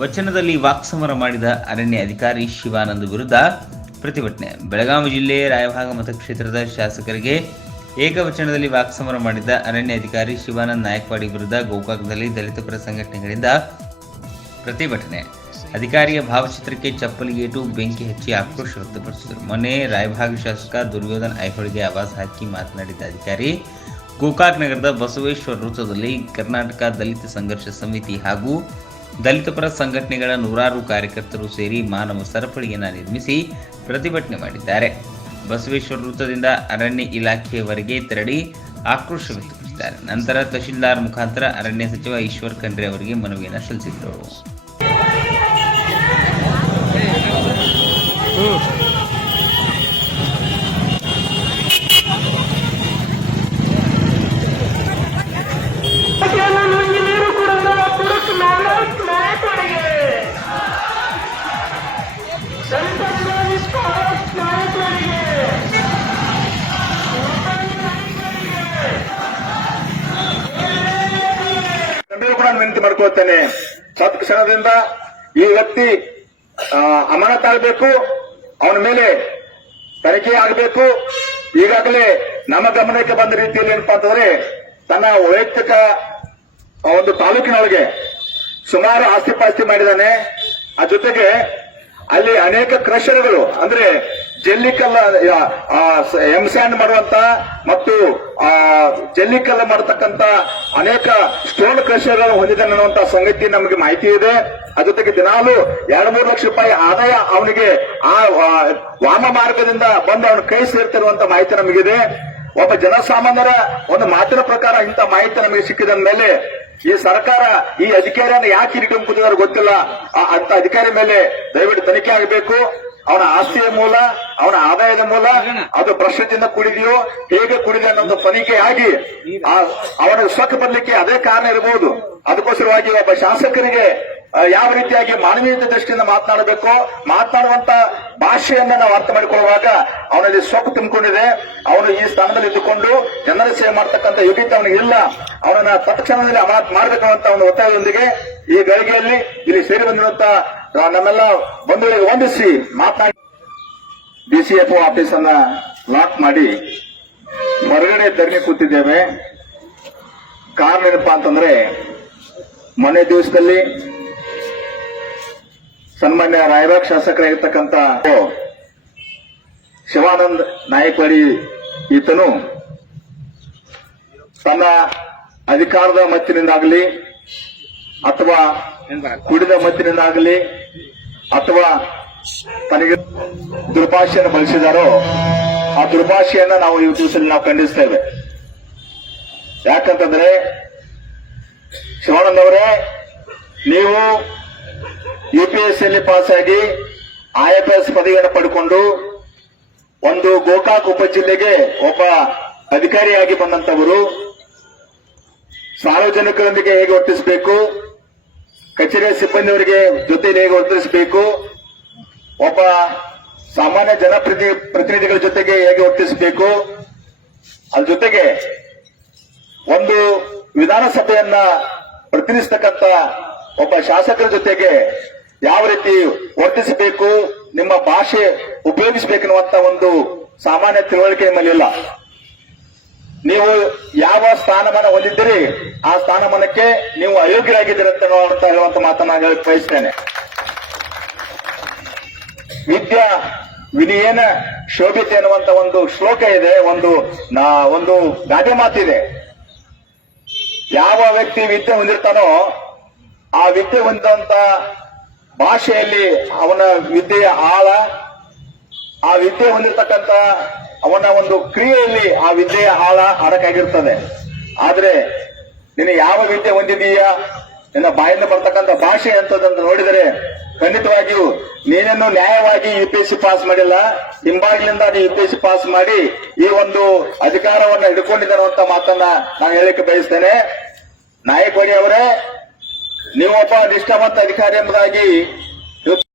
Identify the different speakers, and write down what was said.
Speaker 1: ವಚನದಲ್ಲಿ ವಾಕ್ಸಮರ ಮಾಡಿದ ಅರಣ್ಯ ಅಧಿಕಾರಿ ಶಿವಾನಂದ್ ವಿರುದ್ಧ ಪ್ರತಿಭಟನೆ. ಬೆಳಗಾವಿ ಜಿಲ್ಲೆ ರಾಯಭಾಗ ಮತಕ್ಷೇತ್ರದ ಶಾಸಕರಿಗೆ ಏಕವಚನದಲ್ಲಿ ವಾಕ್ಸಮರ ಮಾಡಿದ ಅರಣ್ಯ ಅಧಿಕಾರಿ ಶಿವಾನಂದ್ ನಾಯಕ್ವಾಡಿ ವಿರುದ್ಧ ಗೋಕಾಕ್ದಲ್ಲಿ ದಲಿತ ಪರ ಸಂಘಟನೆಗಳಿಂದ ಪ್ರತಿಭಟನೆ. ಅಧಿಕಾರಿಯ ಭಾವಚಿತ್ರಕ್ಕೆ ಚಪ್ಪಲಿಗೇಟು, ಬೆಂಕಿ ಹಚ್ಚಿ ಆಕ್ರೋಶ ವ್ಯಕ್ತಪಡಿಸಿದರು. ಮೊನ್ನೆ ರಾಯಭಾಗ ಶಾಸಕ ದುರ್ಯೋಧನ್ ಐಹೊಳಿಗೆ ಆವಾಸ ಹಾಕಿ ಮಾತನಾಡಿದ ಅಧಿಕಾರಿ, ಗೋಕಾಕ್ ನಗರದ ಬಸವೇಶ್ವರ ವೃತ್ತದಲ್ಲಿ ಕರ್ನಾಟಕ ದಲಿತ ಸಂಘರ್ಷ ಸಮಿತಿ ಹಾಗೂ ದಲಿತ ಪರ ಸಂಘಟನೆಗಳ ನೂರಾರು ಕಾರ್ಯಕರ್ತರು ಸೇರಿ ಮಾನವ ಸರಪಳಿಯನ್ನು ನಿರ್ಮಿಸಿ ಪ್ರತಿಭಟನೆ ಮಾಡಿದ್ದಾರೆ. ಬಸವೇಶ್ವರ ವೃತ್ತದಿಂದ ಅರಣ್ಯ ಇಲಾಖೆಯವರೆಗೆ ತೆರಳಿ ಆಕ್ರೋಶ ವ್ಯಕ್ತಪಡಿಸಿದ್ದಾರೆ. ನಂತರ ತಹಶೀಲ್ದಾರ್ ಮುಖಾಂತರ ಅರಣ್ಯ ಸಚಿವ ಈಶ್ವರ್ ಖಂಡ್ರೆ ಅವರಿಗೆ ಮನವಿಯನ್ನು ಸಲ್ಲಿಸಿದರು.
Speaker 2: ಕೂಡ ನಾನು ವಿನಂತಿ ಮಾಡ್ಕೊಳ್ತೇನೆ. ಸತ್ಕ್ಷಣದಿಂದ ಈ ವ್ಯಕ್ತಿ ಅಮಾನತಾಗಬೇಕು ಅವನ ಮೇಲೆ ತನಿಖೆ ಆಗಬೇಕು. ಈಗಾಗಲೇ ನಮ್ಮ ಗಮನಕ್ಕೆ ಬಂದ ರೀತಿಯಲ್ಲಿ ಏನಪ್ಪಾ ಅಂತಂದ್ರೆ, ತನ್ನ ವೈಯಕ್ತಿಕ ಒಂದು ತಾಲೂಕಿನೊಳಗೆ ಸುಮಾರು ಆಸ್ತಿ ಪಾಸ್ತಿ ಮಾಡಿದ್ದಾನೆ. ಆ ಜೊತೆಗೆ ಅಲ್ಲಿ ಅನೇಕ ಕ್ರಷರ್ಗಳು, ಅಂದ್ರೆ ಜಲ್ಲಿಕಲ್ಲ ಎಂಸ್ಯಾಂಡ್ ಮಾಡುವಂತ ಮತ್ತು, ಆ, ಜಲ್ಲಿಕಲ್ಲ ಮಾಡತಕ್ಕಂತ ಅನೇಕ ಸ್ಟೋನ್ ಕ್ರಷರ್ಗಳನ್ನು ಹೊಂದಿದ್ದಾನೆ ಅನ್ನುವಂತ ಸಂಗತಿ ನಮಗೆ ಮಾಹಿತಿ ಇದೆ. ಅದ್ರ ಜೊತೆಗೆ ದಿನಾಲು ಎರಡು ಮೂರು ಲಕ್ಷ ರೂಪಾಯಿ ಆದಾಯ ಅವನಿಗೆ ಆ ವಾಮ ಮಾರ್ಗದಿಂದ ಬಂದು ಅವನ ಕೈ ಸೇರ್ತಿರುವಂತ ಮಾಹಿತಿ ನಮಗಿದೆ. ಒಬ್ಬ ಜನಸಾಮಾನ್ಯರ ಒಂದು ಮಾತಿನ ಪ್ರಕಾರ ಇಂಥ ಮಾಹಿತಿ ನಮಗೆ ಸಿಕ್ಕಿದ ಮೇಲೆ ಈ ಸರ್ಕಾರ ಈ ಅಧಿಕಾರಿಯನ್ನು ಯಾಕೆ ಹಿಡ್ಕೊಂಡು ಗೊತ್ತಿಲ್ಲ. ಅಂತ ಅಧಿಕಾರಿ ಮೇಲೆ ದಯವಿಟ್ಟು ತನಿಖೆ ಆಗಬೇಕು. ಅವನ ಆಸ್ತಿಯ ಮೂಲ ಅವನ ಆದಾಯದ ಮೂಲ ಅದು ಭ್ರಷ್ಟತೆಯಿಂದ ಕೂಡಿದೆಯೋ ಹೇಗೆ ಕೂಡಿದೆ ಅನ್ನೋದು ತನಿಖೆ ಆಗಿ ಆ ಅವನ ಸೊಕ್ಕ ಬರಲಿಕ್ಕೆ ಅದೇ ಕಾರಣ ಇರಬಹುದು. ಅದಕ್ಕೋಸ್ಕರವಾಗಿ ಒಬ್ಬ ಶಾಸಕರಿಗೆ ಯಾವ ರೀತಿಯಾಗಿ ಮಾನವೀಯ ದೃಷ್ಟಿಯಿಂದ ಮಾತನಾಡಬೇಕು ಮಾತನಾಡುವಂತ ಭಾಷೆಯನ್ನ ನಾವು ಅರ್ಥ ಮಾಡಿಕೊಳ್ಳುವಾಗ ಅವನಲ್ಲಿ ಸೊಕ್ಕು ತುಂಬಿಕೊಂಡಿದೆ. ಅವನು ಈ ಸ್ಥಾನದಲ್ಲಿ ಇದ್ದುಕೊಂಡು ಜನರ ಸೇವೆ ಮಾಡ್ತಕ್ಕಂಥ ಯೋಗ್ಯತೆ ಅವನಿಗೆ ಇಲ್ಲ. ಅವನನ್ನ ತತ್ಕ್ಷಣದಲ್ಲಿ ಅಮಾನತ್ ಮಾಡಬೇಕಂತ ಒಂದು ಒತ್ತಾಯದೊಂದಿಗೆ ಈ ಗಳಿಗೆಯಲ್ಲಿ ಇಲ್ಲಿ ಸೇರಿ ಬಂದಿರುವಂತ ಆ, ನಮ್ಮೆಲ್ಲ ಬಂಧುಗಳಿಗೆ ವಂದಿಸಿ ಮಾತನಾಡಿ ಡಿಸಿಎಫ್ಒ ಆಫೀಸ್ ಅನ್ನ ಲಾಕ್ ಮಾಡಿ ಹೊರಗಡೆ ಧರಣಿ ಕೂತಿದ್ದೇವೆ. ಕಾರಣ ಏನಪ್ಪಾ ಅಂತಂದ್ರೆ, ಮೊನ್ನೆ ದಿವಸದಲ್ಲಿ ಸನ್ಮಾನ್ಯ ರಾಯಬಾಗ್ ಶಾಸಕರಾಗಿರ್ತಕ್ಕಂಥ ಶಿವಾನಂದ್ ನಾಯಕ್ವಾಡಿ ಈತನು ತನ್ನ ಅಧಿಕಾರದ ಮತ್ತಿನಿಂದಾಗಲಿ ಅಥವಾ ಕುಡಿದ ಮತ್ತಿನಿಂದಾಗಲಿ ಅಥವಾ ತನಗೆ ದುರ್ಭಾಷೆಯನ್ನು ಬಳಸಿದಾರೋ ಆ ದುರ್ಭಾಷೆಯನ್ನ ನಾವು ಈ ದಿವಸದಲ್ಲಿ ನಾವು ಖಂಡಿಸ್ತೇವೆ ಯಾಕಂತಂದ್ರೆ ಅವರೇ ನೀವು ಯು ಪಿ ಎಸ್ ಸಿಯಲ್ಲಿ ಪಾಸ್ ಆಗಿ ಐ ಎಫ್ ಎಸ್ ಪದವಿಯನ್ನು ಪಡ್ಕೊಂಡು ಒಂದು ಗೋಕಾಕ್ ಉಪ ಜಿಲ್ಲೆಗೆ ಒಬ್ಬ ಅಧಿಕಾರಿಯಾಗಿ ಬಂದಂತವರು ಸಾರ್ವಜನಿಕರೊಂದಿಗೆ ಹೇಗೆ ವರ್ತಿಸಬೇಕು ಕಚೇರಿಯ ಸಿಬ್ಬಂದಿಯವರಿಗೆ ಹೇಗೆ ವರ್ತಿಸಬೇಕು ಒಬ್ಬ ಸಾಮಾನ್ಯ ಜನಪ್ರತಿ, ಪ್ರತಿನಿಧಿಗಳ ಜೊತೆಗೆ ಹೇಗೆ ವರ್ತಿಸಬೇಕು ಅದ್ರ ಜೊತೆಗೆ ಒಂದು ವಿಧಾನಸಭೆಯನ್ನ ಪ್ರತಿನಿಧಿಸ್ತಕ್ಕಂಥ ಒಬ್ಬ ಶಾಸಕರ ಜೊತೆಗೆ ಯಾವ ರೀತಿ ವರ್ತಿಸಬೇಕು? ನಿಮ್ಮ ಭಾಷೆ ಉಪಯೋಗಿಸಬೇಕೆನ್ನುವಂತ ಒಂದು ಸಾಮಾನ್ಯ ತಿಳುವಳಿಕೆ ನಿಮ್ಮಲ್ಲಿಲ್ಲ ನೀವು ಯಾವ ಸ್ಥಾನಮಾನ ಹೊಂದಿದ್ದೀರಿ, ಆ ಸ್ಥಾನಮಾನಕ್ಕೆ ನೀವು ಅಯೋಗ್ಯರಾಗಿದ್ದೀರಿ ಅಂತ ಹೇಳುವಂತ ಮಾತನ್ನ ನಾನು ಹೇಳಕ್ ಬಯಸ್ತೇನೆ. ವಿದ್ಯಾ ವಿನಿಯನ ಶೋಭಿತೆ ಅನ್ನುವಂತ ಒಂದು ಶ್ಲೋಕ ಇದೆ, ಒಂದು ಒಂದು ಗಾದೆ ಮಾತಿದೆ. ಯಾವ ವ್ಯಕ್ತಿ ವಿದ್ಯೆ ಹೊಂದಿರ್ತಾನೋ, ಆ ವಿದ್ಯೆ ಹೊಂದಿದಂತ ಭಾಷೆಯಲ್ಲಿ ಅವನ ವಿದ್ಯೆಯ ಆಳ, ಆ ವಿದ್ಯೆ ಹೊಂದಿರತಕ್ಕಂತ ಅವನ ಒಂದು ಕ್ರಿಯೆಯಲ್ಲಿ ಆ ವಿದ್ಯೆಯ ಆಳ ಅಡಕಾಗಿರ್ತದೆ ಆದ್ರೆ, ನೀನು ಯಾವ ವಿದ್ಯೆ ಹೊಂದಿದೀಯಾ ನಿನ್ನ ಬಾಯಿಂದ ಬರ್ತಕ್ಕಂಥ ಭಾಷೆ ಅಂತದಂತ ನೋಡಿದರೆ ಖಂಡಿತವಾಗಿಯೂ ನೀನನ್ನು ನ್ಯಾಯವಾಗಿ U P S C pass ಮಾಡಿಲ್ಲ. ಹಿಂಬಾಗಿಲಿಂದ ನೀ U P S C pass ಮಾಡಿ ಈ ಒಂದು ಅಧಿಕಾರವನ್ನು ಹಿಡ್ಕೊಂಡಿದ್ದಾನೆ ಅಂತ ಮಾತನ್ನ ನಾನು ಹೇಳಕ್ಕೆ ಬಯಸ್ತೇನೆ. ನಾಯಕವಾಡಿ ಅವರೇ, ನೀವೊಬ್ಬ ನಿಷ್ಠಾವಂತ ಅಧಿಕಾರಿ ಎಂಬುದಾಗಿ